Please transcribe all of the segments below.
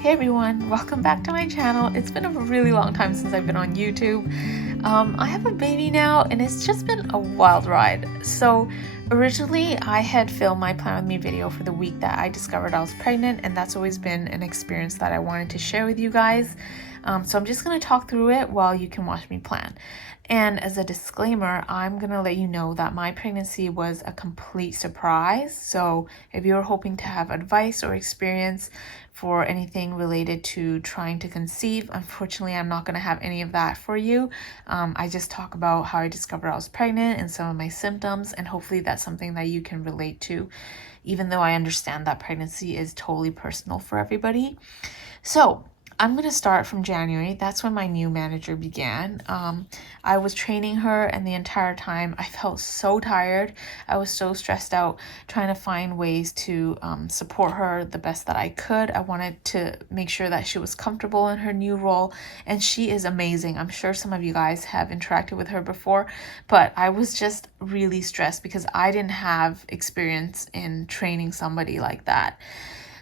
Hey everyone, welcome back to my channel. It's been a really long time since I've been on YouTube. I have a baby now and it's just been a wild ride. So originally I had filmed my Plan With Me video for the week that I discovered I was pregnant, and that's always been an experience that I wanted to share with you guys. So I'm just going to talk through it while you can watch me plan. And as a disclaimer, I'm going to let you know that my pregnancy was a complete surprise. So if you're hoping to have advice or experience for anything related to trying to conceive, unfortunately, I'm not going to have any of that for you. I just talk about how I discovered I was pregnant and some of my symptoms, and hopefully that's something that you can relate to, even though I understand that pregnancy is totally personal for everybody. So I'm going to start from January. That's when my new manager began. I was training her, and the entire time I felt so tired. I was so stressed out trying to find ways to support her the best that I could. I wanted to make sure that she was comfortable in her new role, and she is amazing. I'm sure some of you guys have interacted with her before, but I was just really stressed because I didn't have experience in training somebody like that.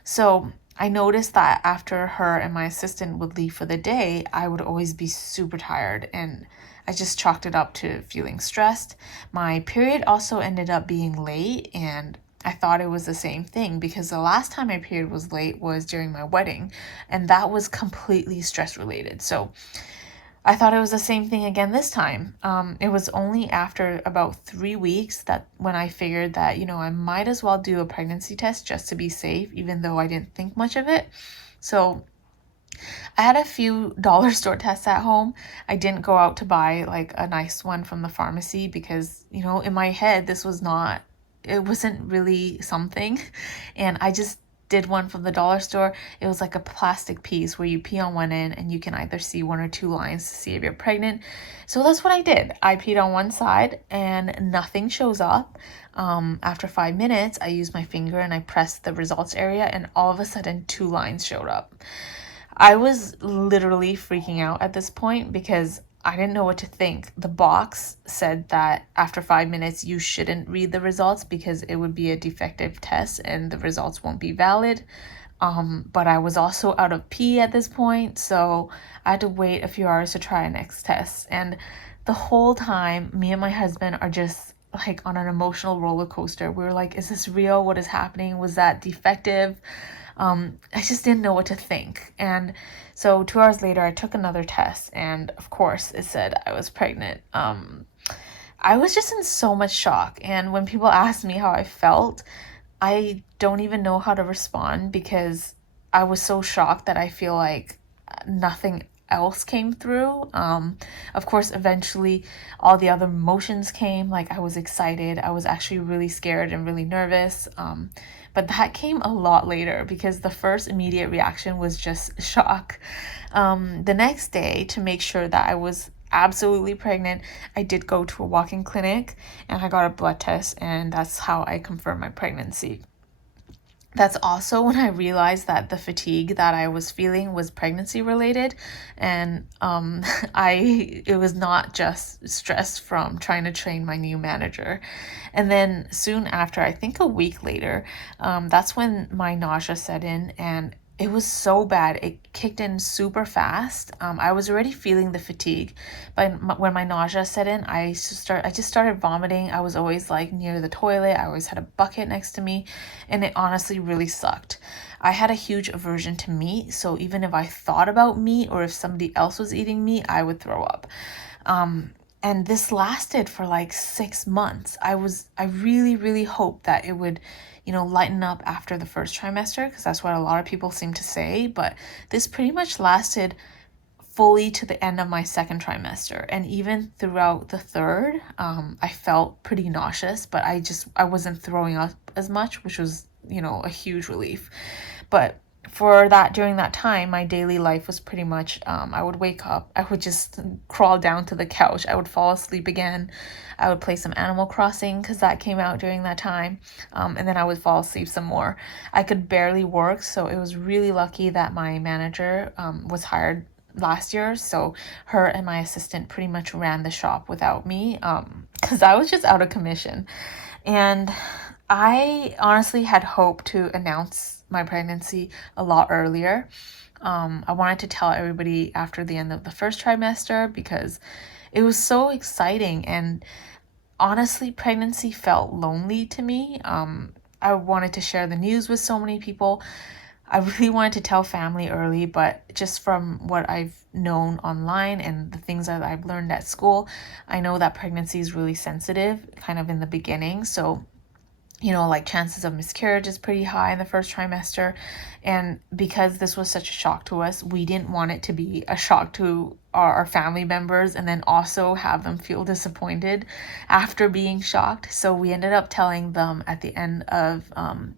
So I noticed that after her and my assistant would leave for the day, I would always be super tired, and I just chalked it up to feeling stressed. My period also ended up being late, and I thought it was the same thing because the last time my period was late was during my wedding, and that was completely stress related. So I thought it was the same thing again this time. It was only after about 3 weeks that when I figured that, I might as well do a pregnancy test just to be safe, even though I didn't think much of it. So I had a few dollar store tests at home. I didn't go out to buy like a nice one from the pharmacy because, in my head, it wasn't really something. And I just did one from the dollar store. It was like a plastic piece where you pee on one end and you can either see 1 or 2 lines to see if you're pregnant. So that's what I did. I peed on one side and nothing shows up. After 5 minutes, I used my finger and I pressed the results area, and all of a sudden 2 lines showed up. I was literally freaking out at this point because I didn't know what to think. The box said that after 5 minutes, you shouldn't read the results because it would be a defective test and the results won't be valid. But I was also out of pee at this point, so I had to wait a few hours to try a next test. And the whole time, me and my husband are just like on an emotional roller coaster. We were like, is this real? What is happening? Was that defective? I just didn't know what to think. And so 2 hours later, I took another test, and of course, it said I was pregnant. I was just in so much shock. And when people asked me how I felt, I don't even know how to respond because I was so shocked that I feel like nothing else came through. Of course, eventually all the other emotions came. Like, I was excited. I was actually really scared and really nervous. But that came a lot later because the first immediate reaction was just shock. The next day, to make sure that I was absolutely pregnant, I did go to a walk-in clinic and I got a blood test, and that's how I confirmed my pregnancy. That's also when I realized that the fatigue that I was feeling was pregnancy related, and it was not just stress from trying to train my new manager. And then soon after, I think a week later, that's when my nausea set in, and it was so bad. It kicked in super fast. I was already feeling the fatigue, but when my nausea set in, I just started vomiting. I was always like near the toilet. I always had a bucket next to me, and it honestly really sucked. I had a huge aversion to meat, so even if I thought about meat or if somebody else was eating meat, I would throw up. And this lasted for like 6 months. I really, really hoped that it would, lighten up after the first trimester, because that's what a lot of people seem to say. But this pretty much lasted fully to the end of my second trimester. And even throughout the third, I felt pretty nauseous, but I wasn't throwing up as much, which was, a huge relief. But during that time, my daily life was pretty much, I would wake up, I would just crawl down to the couch, I would fall asleep again, I would play some Animal Crossing because that came out during that time, and then I would fall asleep some more. I could barely work, so it was really lucky that my manager was hired last year, so her and my assistant pretty much ran the shop without me, because I was just out of commission. And I honestly had hoped to announce my pregnancy a lot earlier. I wanted to tell everybody after the end of the first trimester because it was so exciting, and honestly, pregnancy felt lonely to me. I wanted to share the news with so many people. I really wanted to tell family early, but just from what I've known online and the things that I've learned at school, I know that pregnancy is really sensitive kind of in the beginning. So like chances of miscarriage is pretty high in the first trimester. And because this was such a shock to us, we didn't want it to be a shock to our family members and then also have them feel disappointed after being shocked. So we ended up telling them at the end of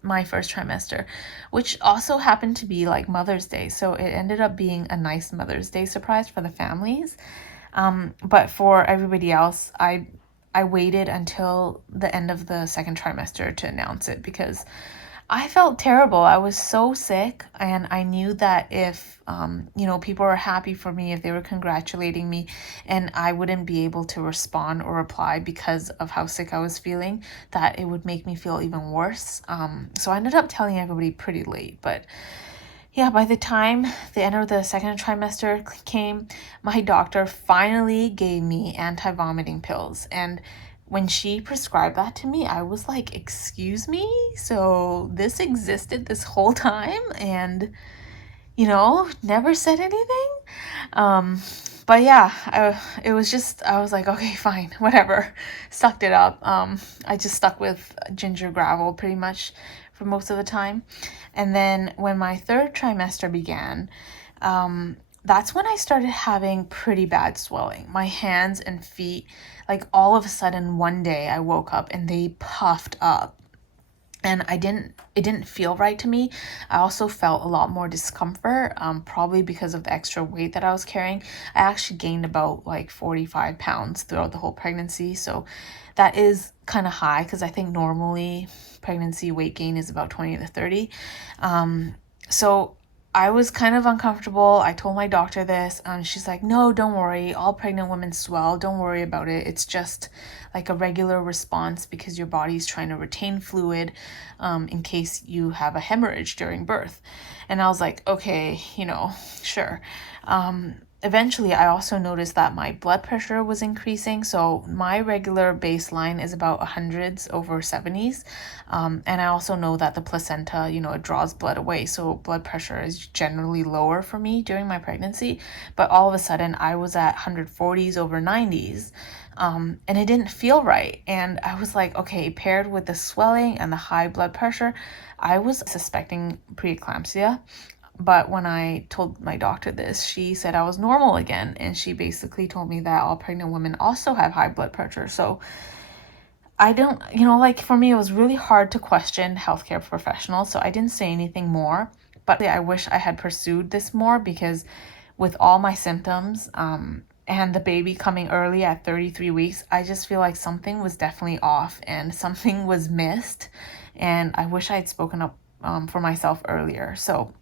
my first trimester, which also happened to be like Mother's Day. So it ended up being a nice Mother's Day surprise for the families. But for everybody else, I waited until the end of the second trimester to announce it because I felt terrible. I was so sick, and I knew that if, people were happy for me, if they were congratulating me, and I wouldn't be able to respond or reply because of how sick I was feeling, that it would make me feel even worse. So I ended up telling everybody pretty late, but yeah, by the time the end of the second trimester came, my doctor finally gave me anti-vomiting pills. And when she prescribed that to me, I was like, excuse me? So this existed this whole time and, never said anything? But yeah, I was like, okay, fine, whatever. Sucked it up. I just stuck with ginger gravel pretty much for most of the time. And then when my third trimester began, that's when I started having pretty bad swelling. My hands and feet, like all of a sudden one day I woke up and they puffed up. And it didn't feel right to me. I also felt a lot more discomfort, probably because of the extra weight that I was carrying. I actually gained about like 45 pounds throughout the whole pregnancy. So that is kind of high because I think normally pregnancy weight gain is about 20 to 30. So I was kind of uncomfortable. I told my doctor this, and she's like, no, don't worry. All pregnant women swell. Don't worry about it. It's just like a regular response because your body's trying to retain fluid in case you have a hemorrhage during birth. And I was like, okay, sure. Eventually, I also noticed that my blood pressure was increasing. So my regular baseline is about 100s over 70s. And I also know that the placenta, it draws blood away. So blood pressure is generally lower for me during my pregnancy. But all of a sudden, I was at 140s over 90s. And it didn't feel right. And I was like, okay, paired with the swelling and the high blood pressure, I was suspecting preeclampsia. But when I told my doctor this, she said I was normal again. And she basically told me that all pregnant women also have high blood pressure. So I don't, for me, it was really hard to question healthcare professionals. So I didn't say anything more. But I wish I had pursued this more because with all my symptoms and the baby coming early at 33 weeks, I just feel like something was definitely off and something was missed. And I wish I had spoken up for myself earlier. So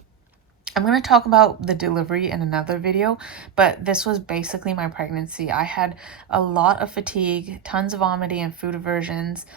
I'm going to talk about the delivery in another video, but this was basically my pregnancy. I had a lot of fatigue, tons of vomiting and food aversions,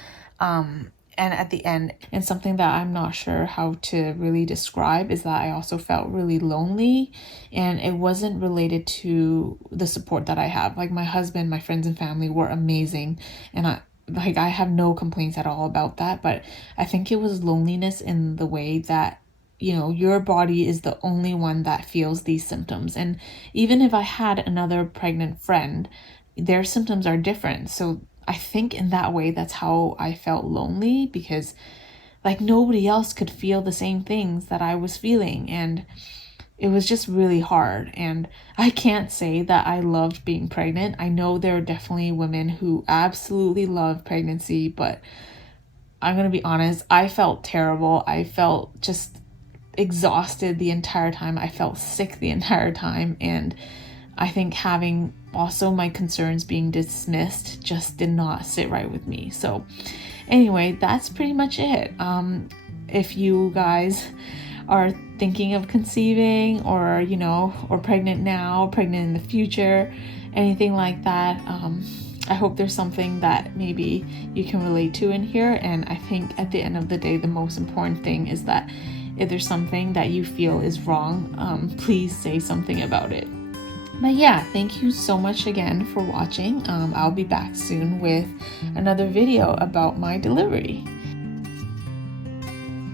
and at the end, and something that I'm not sure how to really describe is that I also felt really lonely, and it wasn't related to the support that I have. Like my husband, my friends and family were amazing, and I have no complaints at all about that, but I think it was loneliness in the way that your body is the only one that feels these symptoms. And even if I had another pregnant friend, their symptoms are different. So I think in that way, that's how I felt lonely because like nobody else could feel the same things that I was feeling. And it was just really hard. And I can't say that I loved being pregnant. I know there are definitely women who absolutely love pregnancy, but I'm going to be honest, I felt terrible. I felt just exhausted the entire time. I felt sick the entire time, and I think having also my concerns being dismissed just did not sit right with me. So anyway, that's pretty much it. If you guys are thinking of conceiving or or pregnant now, pregnant in the future, anything like that, I hope there's something that maybe you can relate to in here. And I think at the end of the day, the most important thing is that if there's something that you feel is wrong, please say something about it. But yeah, thank you so much again for watching. I'll be back soon with another video about my delivery.